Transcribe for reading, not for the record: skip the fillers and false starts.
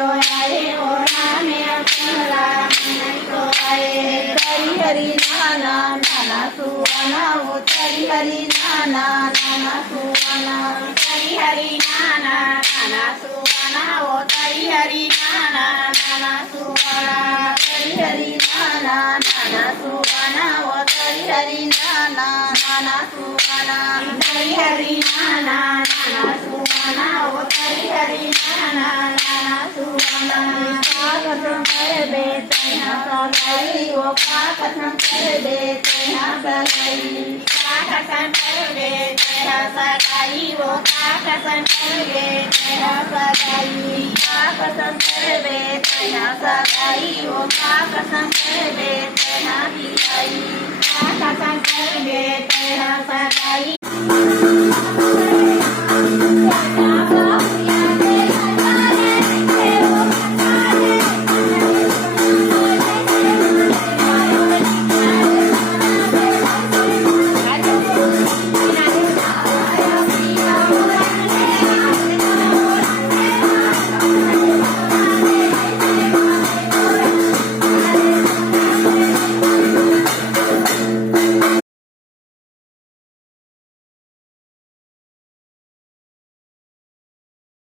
तो आए ओ रामे अपना नहीं तो आए हरि हरि नाना नाना सुवना ओ हरि हरि नाना नाना सुवना हरि हरि नाना नाना सुवना ओ हरि हरि नाना नाना सुवना हरि हरि नाना नाना सुवना ओ हरि हरि नाना नाना सुवना हरि हरि नाना नाना सुवना ओ हरि हरि नाना नाना सुवना कसम कर बेटे सगाई ओ कसम कर बेटे सगाई कसम कर बेटे सगाई ओ कसम कर बेटे सगाई कसम कर बेटे सगाई ओ कसम कर बेटे सगाई कसम कर बेटे सगाई